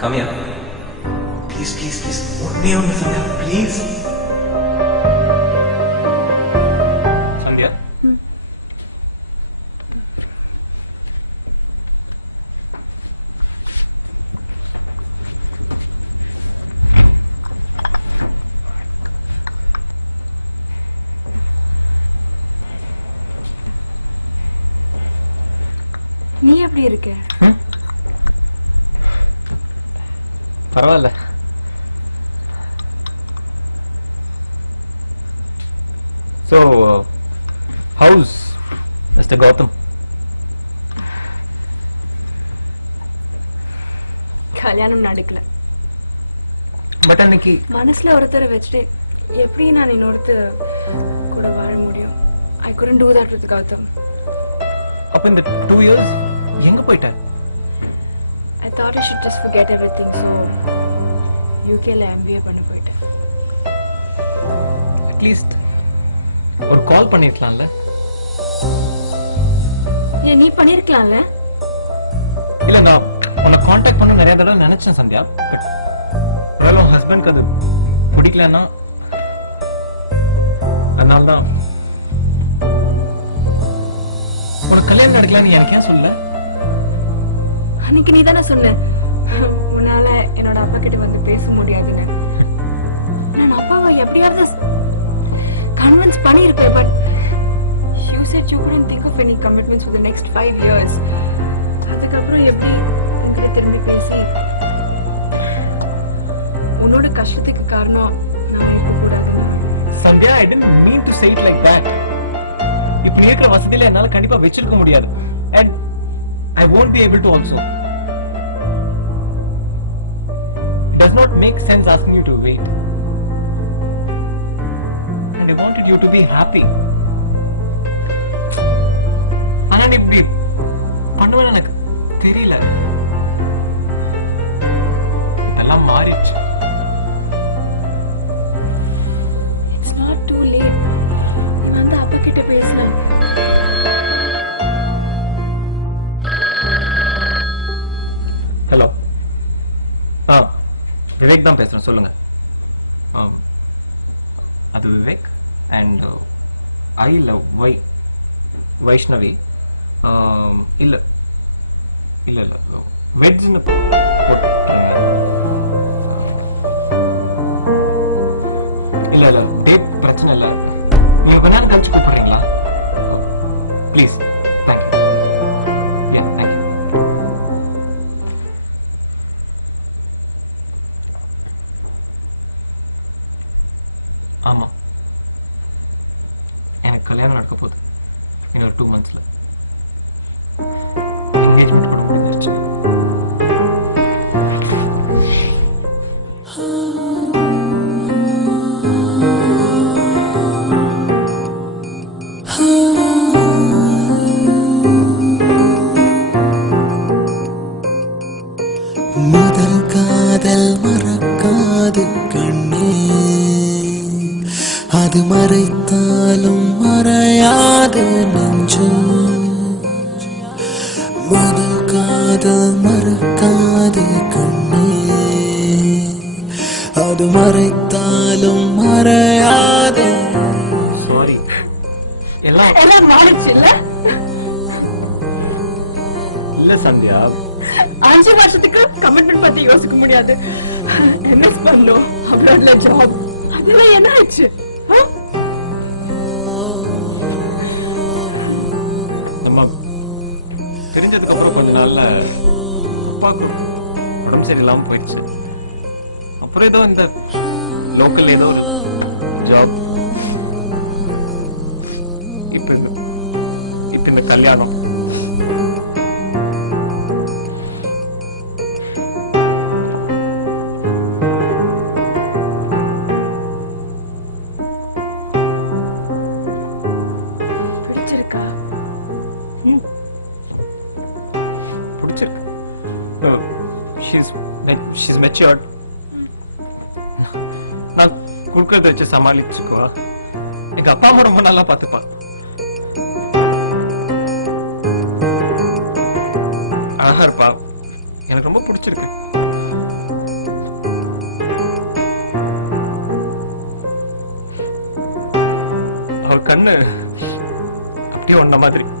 Come here. Please, please, please. ஒன்னே ஒன்று Sandhya, please. Sandhya. நீ எப்படி இருக்க? பரவாயில்ல. So, how's Mr. Gautam? கல்யாணம் நடக்கல. பட் அன்னைக்கு மனசுல ஒருத்தரை வச்சுட்டு எப்படி நான் இன்னொருத்தர் கூட வர முடியும்? I couldn't do that with Gautam. அப்ப இந்த 2 years எங்க போயிட்ட? I thought I should just forget everything, so UKல MBA பண்ண போயிட்டேன். அட்லீஸ்ட் ஒரு கால் பண்ணிருக்கலாம்ல? ஏன் நீ பண்ணிருக்கலாம்ல? இல்ல நான் உன்னை காண்டாக்ட் பண்ண நிறைய தடவை நினைச்சேன் சந்தியா. பட் உன் ஹஸ்பண்ட்க்கு அது பிடிக்கலன்னா அதனால்தான் உனக்கு கல்யாணம் நடக்கலன்னு எனக்கு ஏன் சொல்லல? அன்னைக்கு நீ தானே சொன்ன உன்னால என்னோட அப்பா கிட்ட வந்து பேச முடியாதுன்னு. நான் அப்பாவை எப்படியாவது கன்வின்ஸ் பண்ணியிருப்பேன். But you said you couldn't think of any commitments for the next 5 years. அதுக்கப்புறம் எப்படி உங்களை திரும்பி பேசி உன்னோட கஷ்டத்துக்கு காரணம் நான் இருக்கக்கூடாது. Sandhya, I didn't mean to say it like that. இப்ப நீ இருக்கிற வசதியில என்னால கண்டிப்பா வச்சிருக்க முடியாது. And I won't be able to also. It does not make sense asking you to wait. And I wanted you to be happy. ஆனா நீ இப்படி பண்ணுவேன்னு எனக்கு தெரியல. எல்லாம் மாறிடுச்சு. It's not too late. நான் அந்த அப்பா கிட்ட பேசினேன். ஹலோ. விவேக் தான் பேசுறேன், சொல்லுங்க. அது Vivek and I love Vaishnavi. இல்ல இல்ல இல்ல வெட்ஜ்னு இல்ல இல்ல டேட் பிரச்சனை இல்ல. நீங்க கொஞ்ச நேரம் கழிச்சு கூப்பிடுறீங்களா? ப்ளீஸ். தேங்க்யூ. தேங்க்யூ. ஆமா, எனக்கு கல்யாணம் நடக்க போகுது இன்னொரு 2 monthsல. என்கேஜ்மெண்ட் கூட முடிஞ்சிருச்சு. முதல் காதல் மறக்காது கண்ணே, அது மறைத்தாலும் மறையாது நெஞ்சு. முதல் காதல் மறக்காது கண்ணே, அது மறைத்தாலும் மறையாது. சாரி, எல்லாம் மாறிச்சு இல்ல? இல்ல சந்தியா. 5 வருஷத்துக்கு கமிட்மெண்ட் பத்தி யோசிக்க முடியாது. எம்எஸ் பண்ணோம், அப்ராட்ல ஜாப், அதெல்லாம் என்ன ஆச்சு? நம்ம தெரிஞ்சதுக்கு அப்புறம் கொஞ்ச நாள்ல அப்பாவுக்கு உடம்பு சரியில்லாம போயிடுச்சு. அப்புறம் ஏதோ இந்த லோக்கல் ஏதோ ஒரு ஜாப், இப்ப இந்த கல்யாணம். She's matured. நான் குடுக்கறத வச்சு சமாளிச்சுக்குவா. எங்க அப்பா அம்மா ரொம்ப நல்லா பாத்துப்பா. அழகா இருப்பா. எனக்கு ரொம்ப பிடிச்சிருக்கு. சொன்ன மாதிரி